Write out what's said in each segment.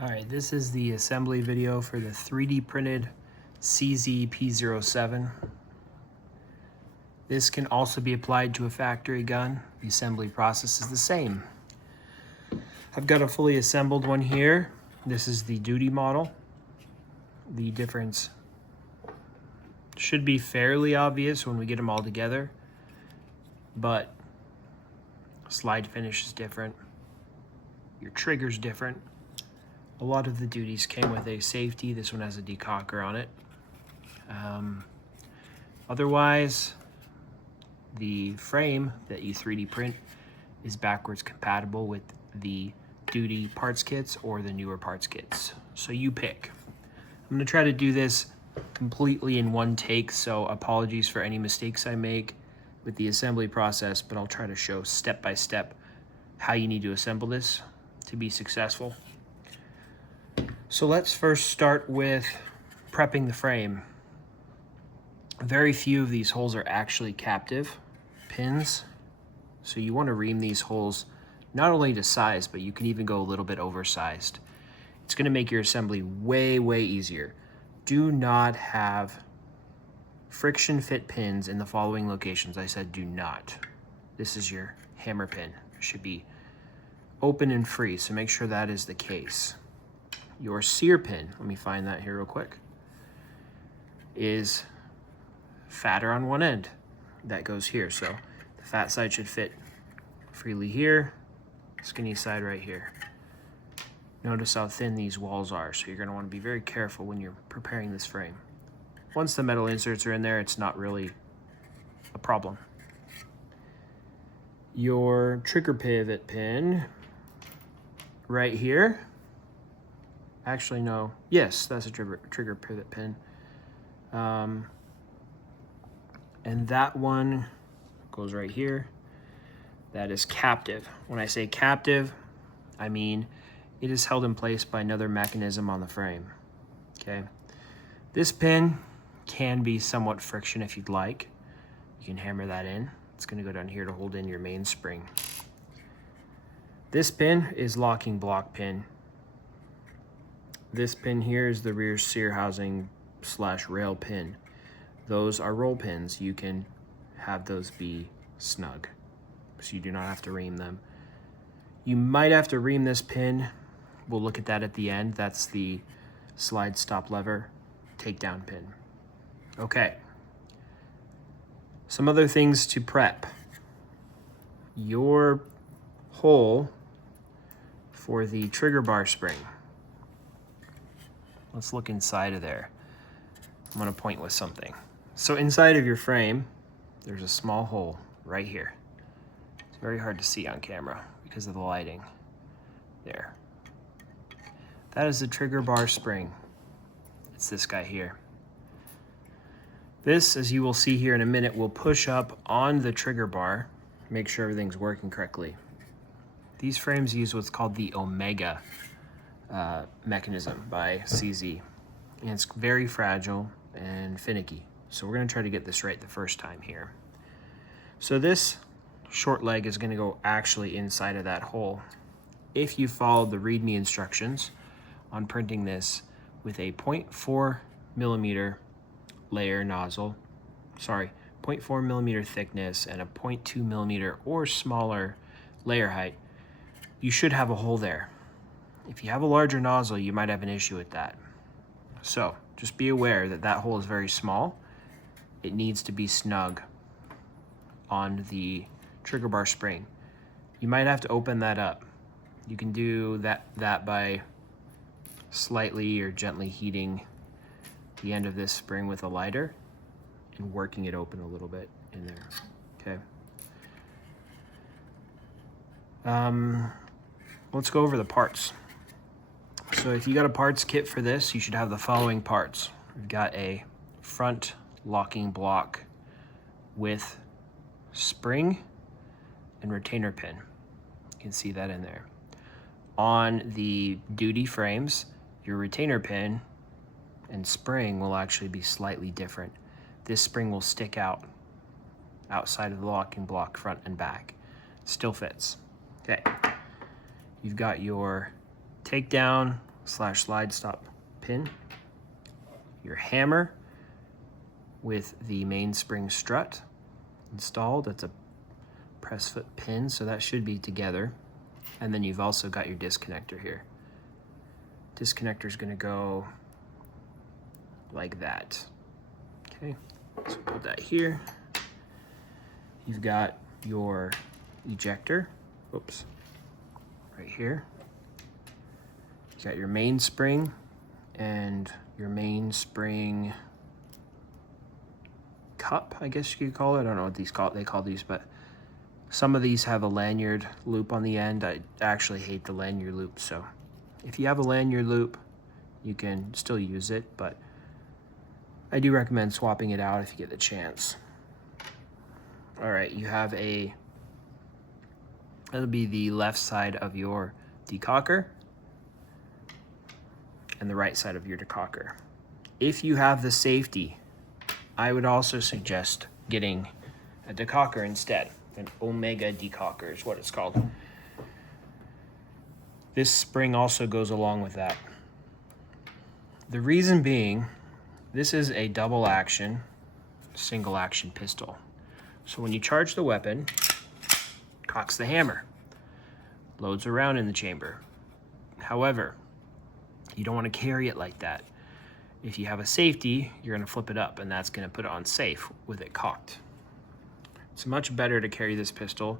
All right, this is the assembly video for the 3D printed CZ P-07. This can also be applied to a factory gun. The assembly process is the same. I've got a fully assembled one here. This is the duty model. The difference should be fairly obvious when we get them all together, but slide finish is different. Your trigger's different. A lot of the duties came with a safety. This one has a decocker on it. Otherwise, the frame that you 3D print is backwards compatible with the duty parts kits or the newer parts kits. So you pick. I'm gonna try to do this completely in one take, so apologies for any mistakes I make with the assembly process, but I'll try to show step by step how you need to assemble this to be successful. So let's first start with prepping the frame. Very few of these holes are actually captive pins, so you want to ream these holes not only to size, but you can even go a little bit oversized. It's going to make your assembly way easier. Do not have friction fit pins in the following locations. I said do not. This is your hammer pin. It should be open and free, so make sure that is the case. Your sear pin, let me find that here real quick, is fatter on one end. That goes here, so the fat side should fit freely here, skinny side right here. Notice how thin these walls are, so you're going to want to be very careful when you're preparing this frame. Once the metal inserts are in there, it's not really a problem. Your trigger pivot pin right here. Actually, no. Yes, that's a trigger pivot pin. And that one goes right here. That is captive. When I say captive, I mean it is held in place by another mechanism on the frame. Okay. This pin can be somewhat friction if you'd like. You can hammer that in. It's going to go down here to hold in your main spring. This pin is locking block pin. This pin here is the rear sear housing / rail pin. Those are roll pins. You can have those be snug, so you do not have to ream them. You might have to ream this pin. We'll look at that at the end. That's the slide stop lever takedown pin. Okay. Some other things to prep. Your hole for the trigger bar spring. Let's look inside of there. I'm gonna point with something. So inside of your frame, there's a small hole right here. It's very hard to see on camera because of the lighting. There. That is the trigger bar spring. It's this guy here. This, as you will see here in a minute, will push up on the trigger bar, make sure everything's working correctly. These frames use what's called the Omega mechanism by CZ, and it's very fragile and finicky, so we're going to try to get this right the first time here. So this short leg is going to go actually inside of that hole. If you followed the README instructions on printing this with a 0.4 millimeter layer nozzle, 0.4 millimeter thickness and a 0.2 millimeter or smaller layer height, you should have a hole there. If you have a larger nozzle, you might have an issue with that. So just be aware that that hole is very small. It needs to be snug on the trigger bar spring. You might have to open that up. You can do that by slightly or gently heating the end of this spring with a lighter and working it open a little bit in there, okay? Let's go over the parts. So if you got a parts kit for this, you should have the following parts. We've got a front locking block with spring and retainer pin. You can see that in there. On the duty frames, your retainer pin and spring will actually be slightly different. This spring will stick out outside of the locking block front and back. Still fits. Okay. You've got your takedown slide stop pin, your hammer with the mainspring strut installed. That's a press foot pin, so that should be together. And then you've also got your disconnector here. Disconnector is going to go like that. Okay, so put that here. You've got your ejector, oops, right here. You got your mainspring and your mainspring cup, I guess you could call it. I don't know what they call these, but some of these have a lanyard loop on the end. I actually hate the lanyard loop, so if you have a lanyard loop, you can still use it, but I do recommend swapping it out if you get the chance. All right, you have that'll be the left side of your decocker and the right side of your decocker. If you have the safety, I would also suggest getting a decocker instead. An Omega decocker is what it's called. This spring also goes along with that. The reason being, this is a double action, single action pistol. So when you charge the weapon, cocks the hammer, loads around in the chamber. However, you don't want to carry it like that. If you have a safety, you're going to flip it up, and that's going to put it on safe with it cocked. It's much better to carry this pistol,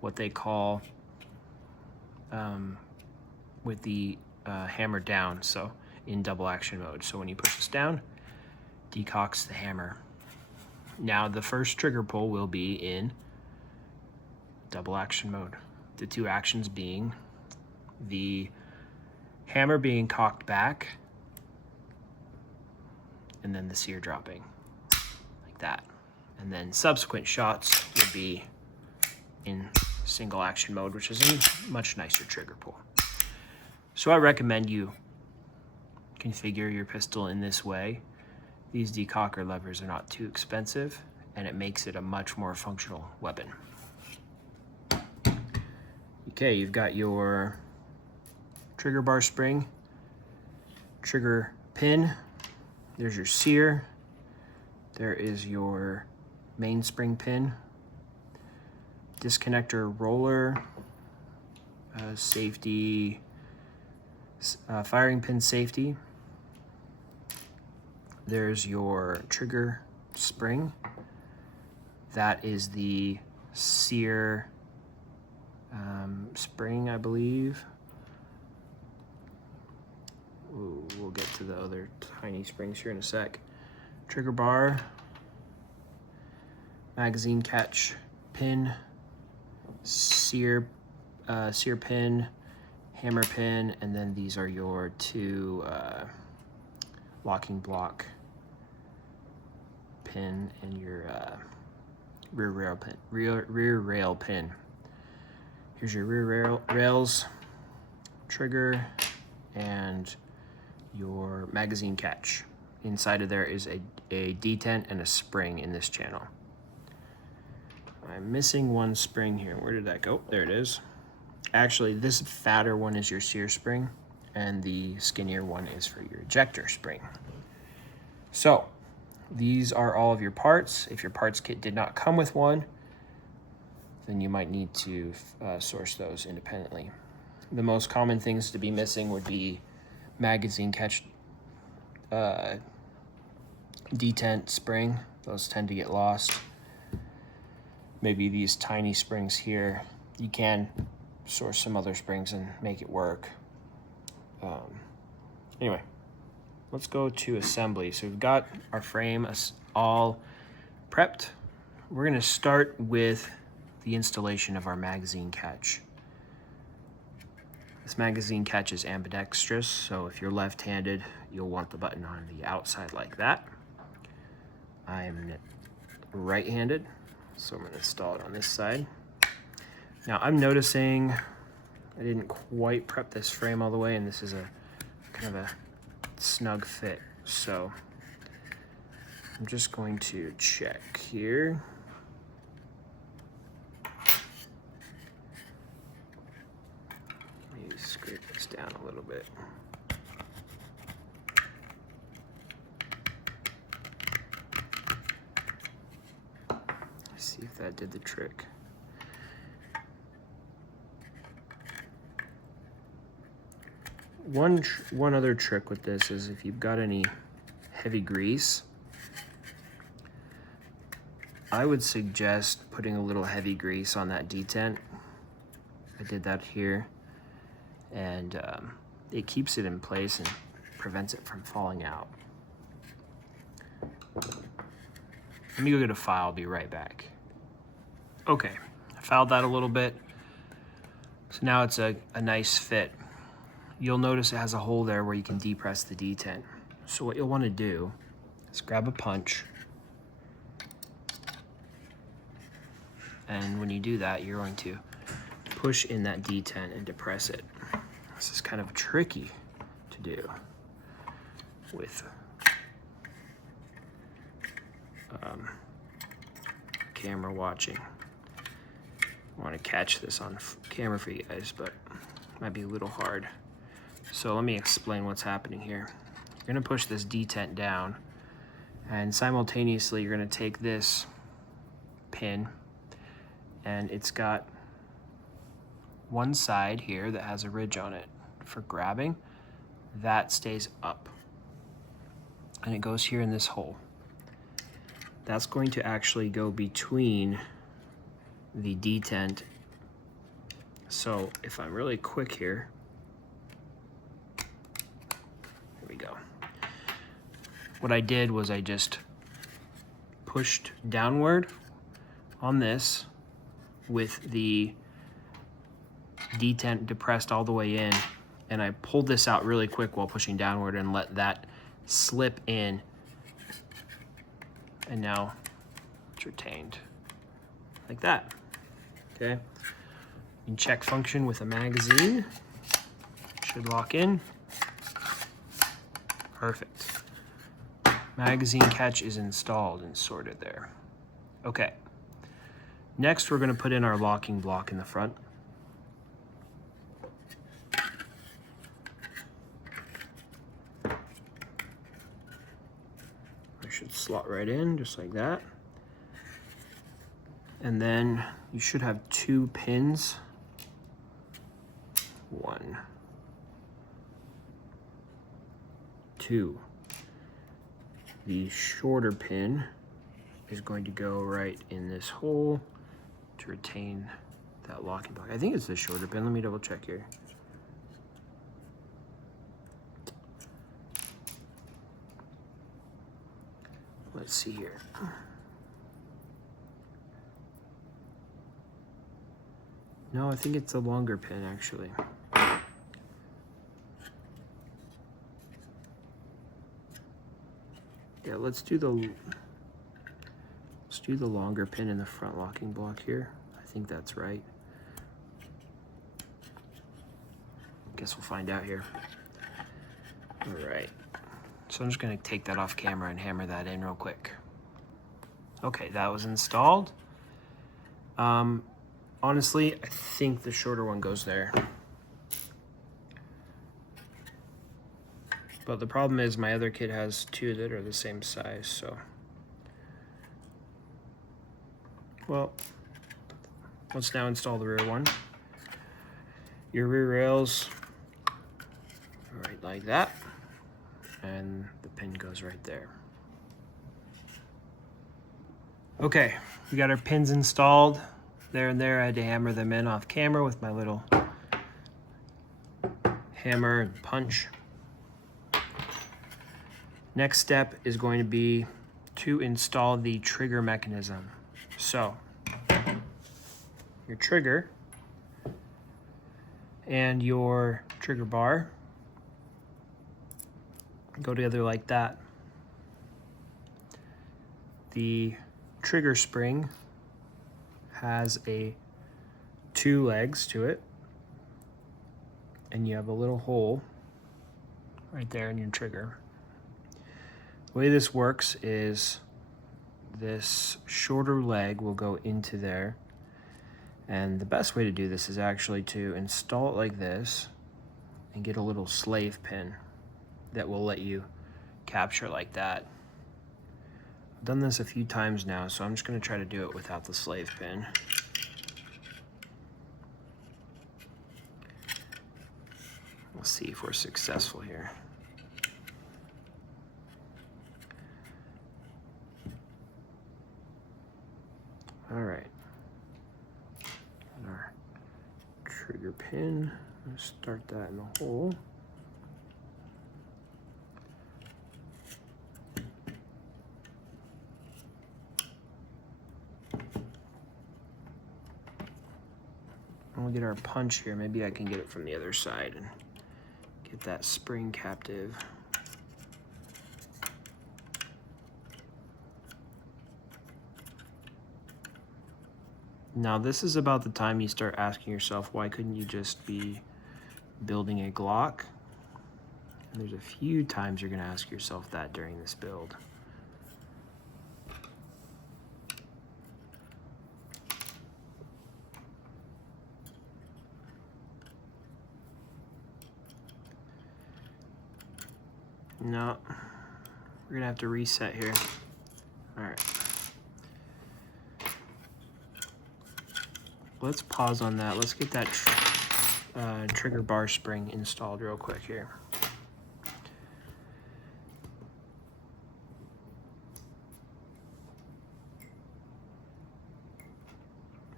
what they call with the hammer down, so in double action mode. So when you push this down, decocks the hammer. Now the first trigger pull will be in double action mode. The two actions being the hammer being cocked back and then the sear dropping like that. And then subsequent shots would be in single action mode, which is a much nicer trigger pull. So I recommend you configure your pistol in this way. These decocker levers are not too expensive, and it makes it a much more functional weapon. Okay, you've got your trigger bar spring, trigger pin, there's your sear, there is your mainspring pin, disconnector roller, safety, firing pin safety. There's your trigger spring. That is the sear spring, I believe. Ooh, we'll get to the other tiny springs here in a sec. Trigger bar, magazine catch pin, sear pin, hammer pin, and then these are your two locking block pin and your rear rail pin. Here's your rear rails, trigger, and your magazine catch. Inside of there is a detent and a spring in this channel. I'm missing one spring here. Where did that go? There it is. Actually, this fatter one is your sear spring, and the skinnier one is for your ejector spring. So these are all of your parts. If your parts kit did not come with one, then you might need to source those independently. The most common things to be missing would be magazine catch, detent spring. Those tend to get lost. Maybe these tiny springs here. You can source some other springs and make it work. Anyway, let's go to assembly. So we've got our frame all prepped. We're gonna start with the installation of our magazine catch. This magazine catch is ambidextrous, so if you're left-handed, you'll want the button on the outside like that. I'm right-handed, so I'm gonna install it on this side. Now I'm noticing I didn't quite prep this frame all the way, and this is a kind of a snug fit, so I'm just going to check here. Maybe scrape this down a little bit. see if that did the trick. One other trick with this is if you've got any heavy grease, I would suggest putting a little heavy grease on that detent. I did that here, and it keeps it in place and prevents it from falling out. Let me go get a file, I'll be right back. Okay, I filed that a little bit. So now it's a nice fit. You'll notice it has a hole there where you can depress the detent. So what you'll want to do is grab a punch, and when you do that, you're going to push in that detent and depress it. This is kind of tricky to do with camera watching. I want to catch this on camera for you guys, but it might be a little hard. So let me explain what's happening here. You're going to push this detent down, and simultaneously you're going to take this pin, and it's got one side here that has a ridge on it for grabbing. That stays up, and it goes here in this hole. That's going to actually go between the detent. So if I'm really quick here, here we go. What I did was I just pushed downward on this with the detent depressed all the way in, and I pulled this out really quick while pushing downward and let that slip in, and now it's retained like that. Okay, you can check function with a magazine. Should lock in. Perfect. Magazine catch is installed and sorted there. Okay, next we're going to put in our locking block in the front. Should slot right in just like that, and then you should have two pins. One, two. The shorter pin is going to go right in this hole to retain that locking block. I think it's the shorter pin. Let me double check here. Let's see here. No, I think it's a longer pin actually. Yeah, let's do the longer pin in the front locking block here. I think that's right. Guess we'll find out here. All right. So I'm just going to take that off camera and hammer that in real quick. Okay, that was installed. Honestly, I think the shorter one goes there. But the problem is my other kit has two that are the same size, so. Well, let's now install the rear one. Your rear rails right like that. And the pin goes right there. Okay, we got our pins installed there and there. I had to hammer them in off camera with my little hammer and punch. Next step is going to be to install the trigger mechanism. So, your trigger and your trigger bar go together like that. The trigger spring has two legs to it, and you have a little hole right there in your trigger. The way this works is this shorter leg will go into there, and the best way to do this is actually to install it like this and get a little slave pin that will let you capture like that. done this a few times now, so I'm just going to try to do it without the slave pin. We'll see if we're successful here. All right. And our trigger pin, let's start that in the hole. And we'll get our punch here. Maybe I can get it from the other side and get that spring captive. Now this is about the time you start asking yourself, why couldn't you just be building a Glock? And there's a few times you're gonna ask yourself that during this build. No, we're gonna have to reset here. All right. Let's pause on that. Let's get that trigger bar spring installed real quick here.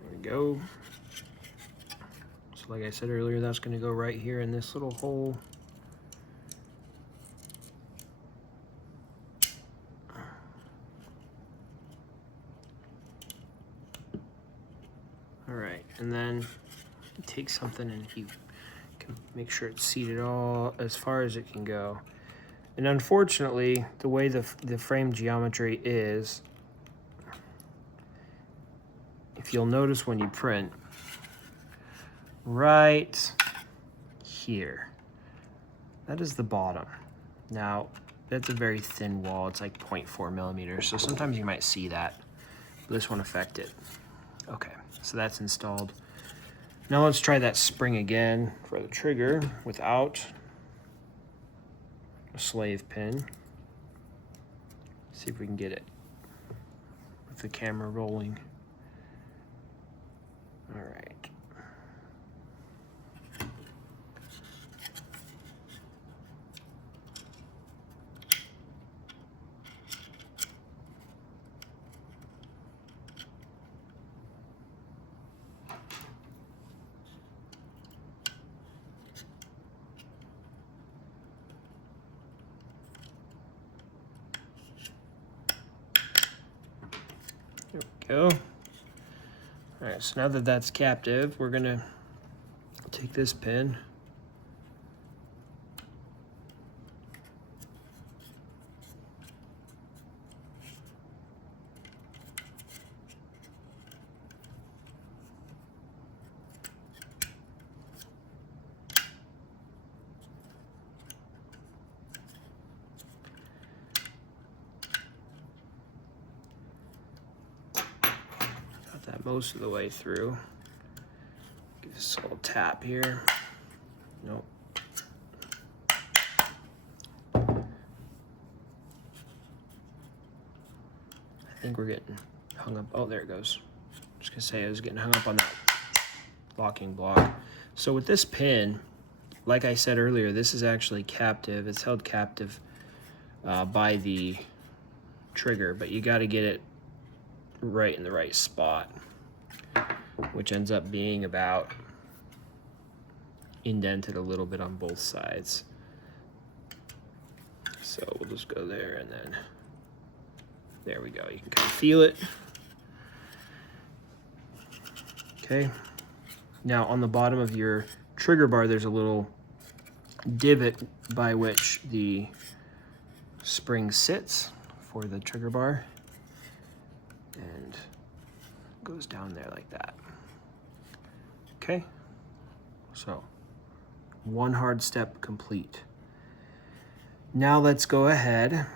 There we go. So like I said earlier, that's going to go right here in this little hole. All right, and then you take something and you can make sure it's seated all as far as it can go. And unfortunately, the way the frame geometry is, if you'll notice when you print, right here, that is the bottom. Now, that's a very thin wall. It's like 0.4 millimeters. So sometimes you might see that. This won't affect it. Okay, so that's installed. Now let's try that spring again for the trigger without a slave pin. See if we can get it with the camera rolling. All right. There we go. All right, so now that that's captive, we're gonna take this pin, that most of the way through. Give this a little tap here. Nope. I think we're getting hung up. Oh, there it goes. Just gonna say I was getting hung up on that locking block. So with this pin, like I said earlier, this is actually captive. It's held captive by the trigger, but you got to get it right in the right spot, which ends up being about indented a little bit on both sides. So we'll just go there, and then there we go. You can kind of feel it. Okay. Now on the bottom of your trigger bar, there's a little divot by which the spring sits for the trigger bar, and goes down there like that. Okay, so one hard step complete. Now let's go ahead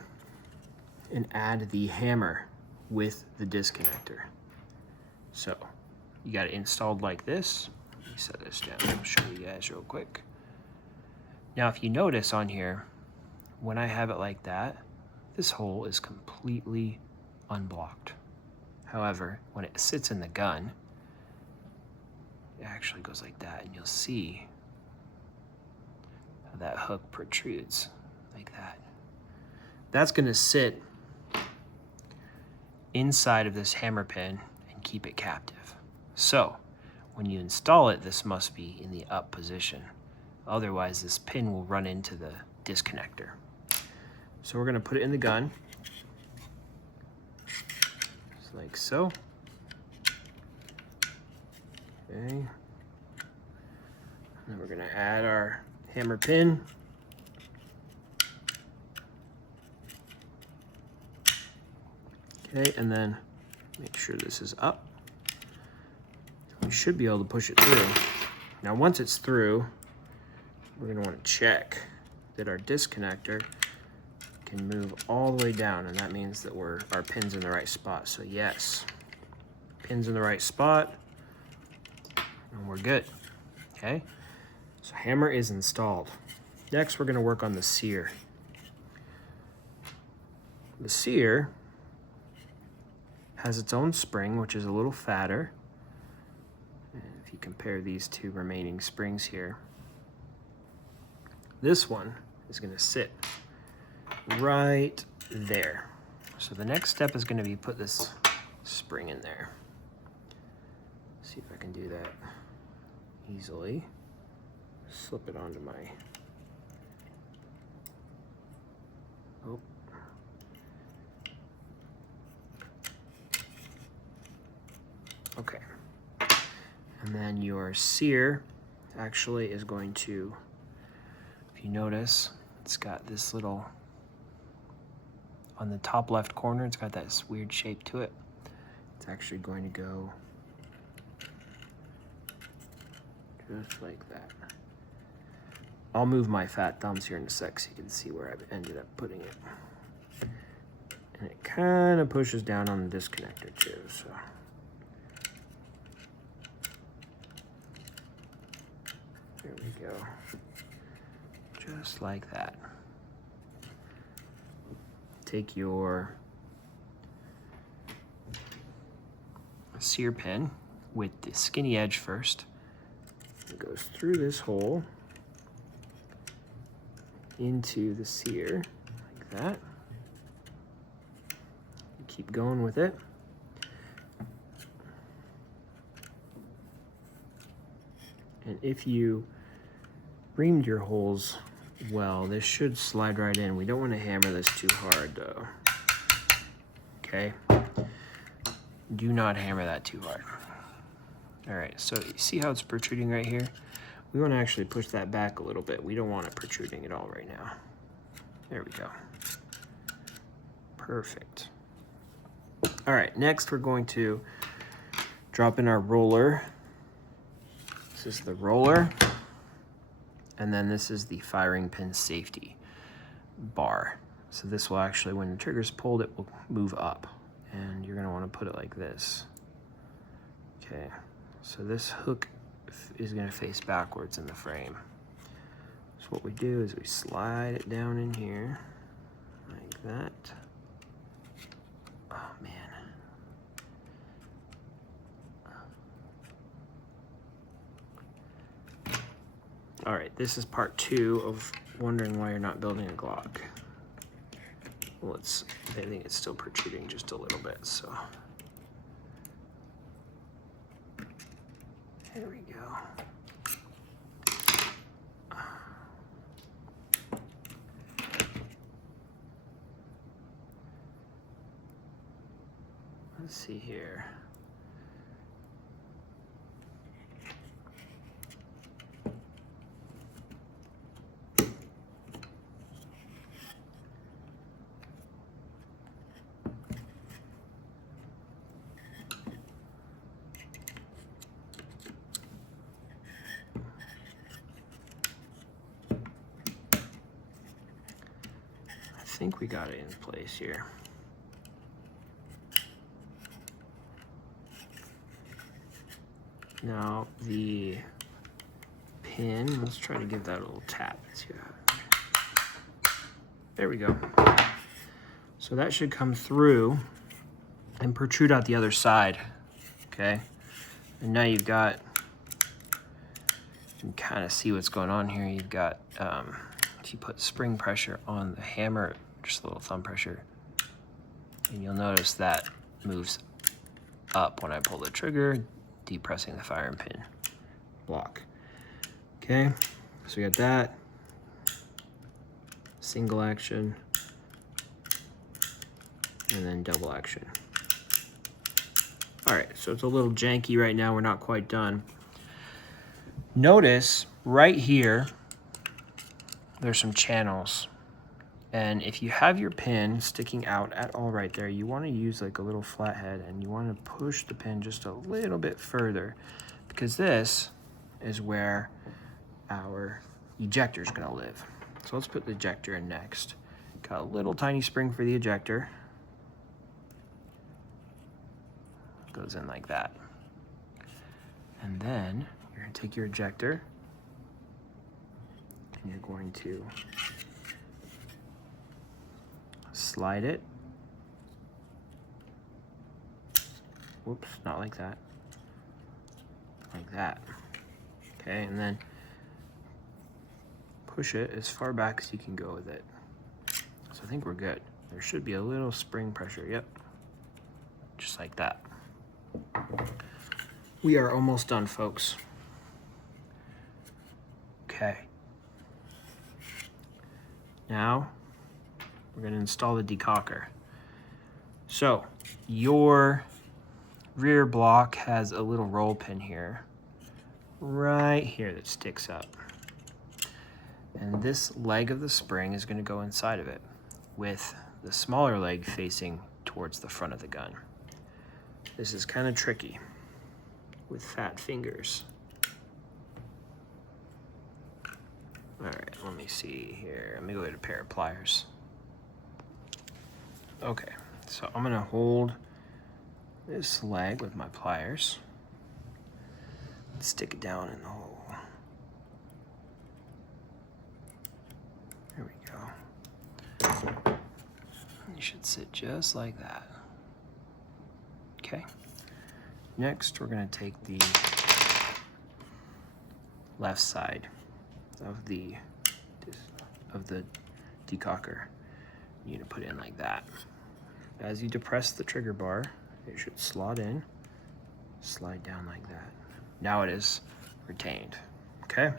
and add the hammer with the disconnector. So you got it installed like this. Let me set this down. I'll show you guys real quick. Now if you notice on here, when I have it like that, this hole is completely unblocked. However, when it sits in the gun, it actually goes like that, and you'll see how that hook protrudes like that. That's going to sit inside of this hammer pin and keep it captive. So when you install it, this must be in the up position. Otherwise, this pin will run into the disconnector. So we're going to put it in the gun, just like so. Okay. And then we're going to add our hammer pin. Okay, and then make sure this is up. We should be able to push it through. Now once it's through, we're going to want to check that our disconnector can move all the way down, and that means that our pin's in the right spot. So yes, pin's in the right spot, and we're good. Okay, so hammer is installed. Next, we're going to work on the sear. The sear has its own spring, which is a little fatter. And if you compare these two remaining springs here, this one is going to sit right there. So the next step is going to be put this spring in there. See if I can do that easily. Slip it onto my, oh. Okay. And then your sear actually is going to, if you notice, it's got this little, on the top left corner, it's got this weird shape to it. It's actually going to go just like that. I'll move my fat thumbs here in a sec so you can see where I've ended up putting it. And it kind of pushes down on the disconnector too, so. There we go. Just like that. Take your sear pin with the skinny edge first. It goes through this hole into the sear like that. You keep going with it. And if you reamed your holes well, this should slide right in. We don't want to hammer this too hard though. Okay? Do not hammer that too hard. All right, so you see how it's protruding right here? We want to actually push that back a little bit. We don't want it protruding at all right now. There we go. Perfect. All right, next we're going to drop in our roller. This is the roller. And then this is the firing pin safety bar. So this will actually, when the trigger's pulled, it will move up. And you're gonna wanna put it like this. Okay, so this hook is gonna face backwards in the frame. So what we do is we slide it down in here, like that. Oh man. All right, this is part 2 of wondering why you're not building a Glock. Well, I think it's still protruding just a little bit, so. There we go. Let's see here. I think we got it in place here. Now the pin, let's try to give that a little tap. There we go. So that should come through and protrude out the other side, okay? And now you've got, you can kind of see what's going on here. You've got, if you put spring pressure on the hammer, just a little thumb pressure, and you'll notice that moves up when I pull the trigger, depressing the firing pin block. Okay, so we got that, single action, and then double action. All right, so it's a little janky right now. We're not quite done. Notice right here, there's some channels. And if you have your pin sticking out at all right there, you want to use like a little flathead and you want to push the pin just a little bit further, because this is where our ejector is going to live. So let's put the ejector in next. Got a little tiny spring for the ejector. Goes in like that. And then you're going to take your ejector and you're going to slide it. Whoops, not like that. Like that. Okay, and then push it as far back as you can go with it. So I think we're good. There should be a little spring pressure, yep. Just like that. We are almost done, folks. Okay. Now, we're going to install the decocker. So, your rear block has a little roll pin here, right here, that sticks up. And this leg of the spring is going to go inside of it, with the smaller leg facing towards the front of the gun. This is kind of tricky with fat fingers. All right, let me see here. Let me go get a pair of pliers. Okay, so I'm gonna hold this leg with my pliers. Stick it down in the hole. There we go. You should sit just like that. Okay. Next, we're going to take the left side of the decocker. You need to put it in like that. As you depress the trigger bar, it should slot in, slide down like that. Now it is retained. Okay.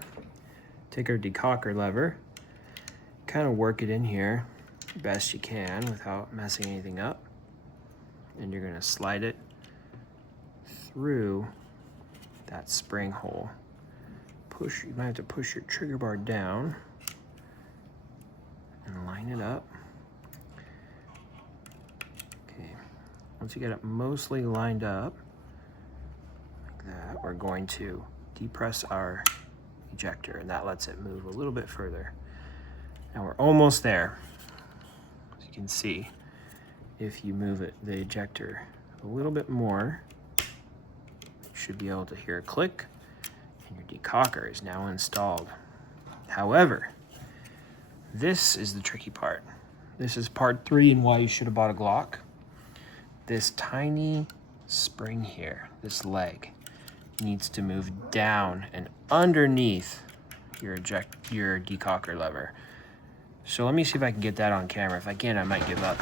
Take our decocker lever, kind of work it in here best you can without messing anything up. And you're going to slide it through that spring hole. Push, you might have to push your trigger bar down and line it up. Okay, once you get it mostly lined up like that, we're going to depress our ejector, and that lets it move a little bit further. Now we're almost there. As you can see, if you move it, the ejector a little bit more, you should be able to hear a click, and your decocker is now installed. However, this is the tricky part. This is part 3 and why you should have bought a Glock. This tiny spring here, this leg, needs to move down and underneath your decocker lever. So let me see if I can get that on camera. If I can't, I might give up.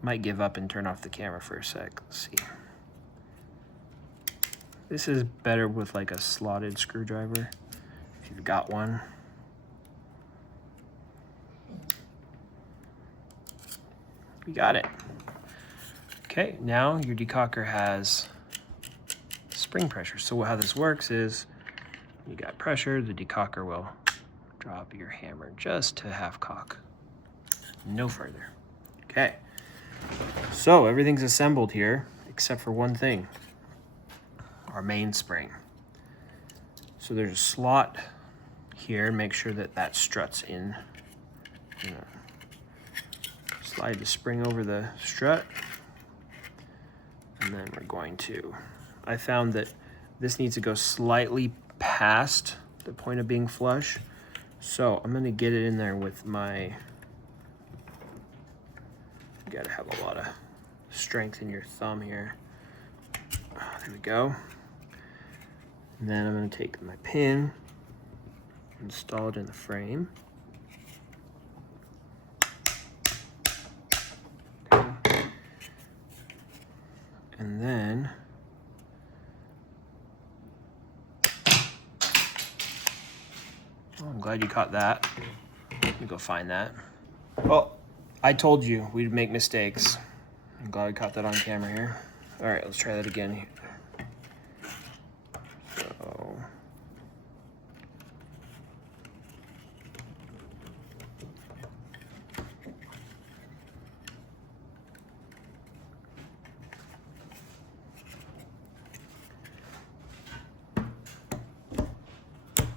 Might give up and turn off the camera for a sec. Let's see. This is better with like a slotted screwdriver, if you've got one. We got it. Okay, now your decocker has spring pressure. So how this works is, you got pressure, the decocker will drop your hammer just to half cock, no further. Okay. So everything's assembled here except for one thing, our main spring. So there's a slot here, make sure that that struts in. Slide the spring over the strut, and then we're going to, I found that this needs to go slightly past the point of being flush, so I'm going to get it in there with my You gotta have a lot of strength in your thumb here. There we go. And then I'm gonna take my pin, install it in the frame. Okay. And then I'm glad you caught that. Let me go find that. Well, I told you we'd make mistakes. I'm glad I caught that on camera here. All right, let's try that again. So,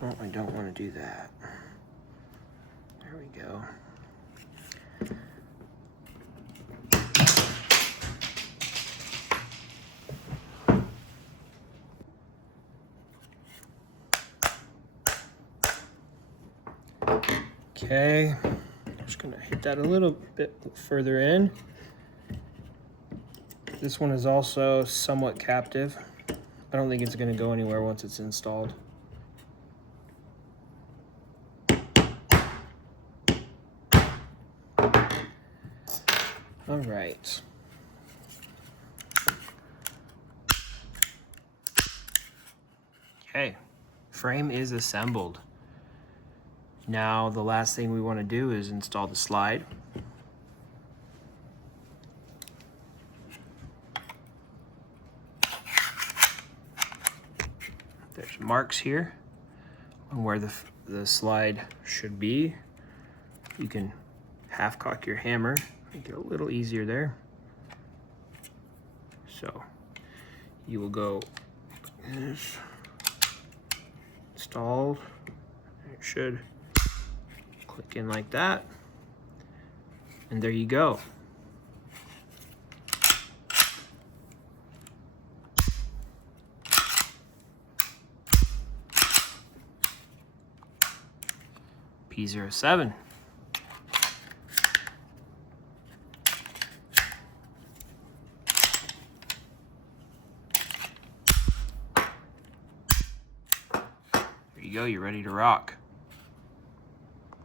oh, I don't want to do that. There we go. Okay, just gonna hit that a little bit further in. This one is also somewhat captive. I don't think it's gonna go anywhere once it's installed. All right. Okay, frame is assembled. Now the last thing we want to do is install the slide. There's marks here on where the slide should be. You can half cock your hammer, make it a little easier there. So you will go this, installed. It should click in like that, and there you go. P-07. There you go, you're ready to rock.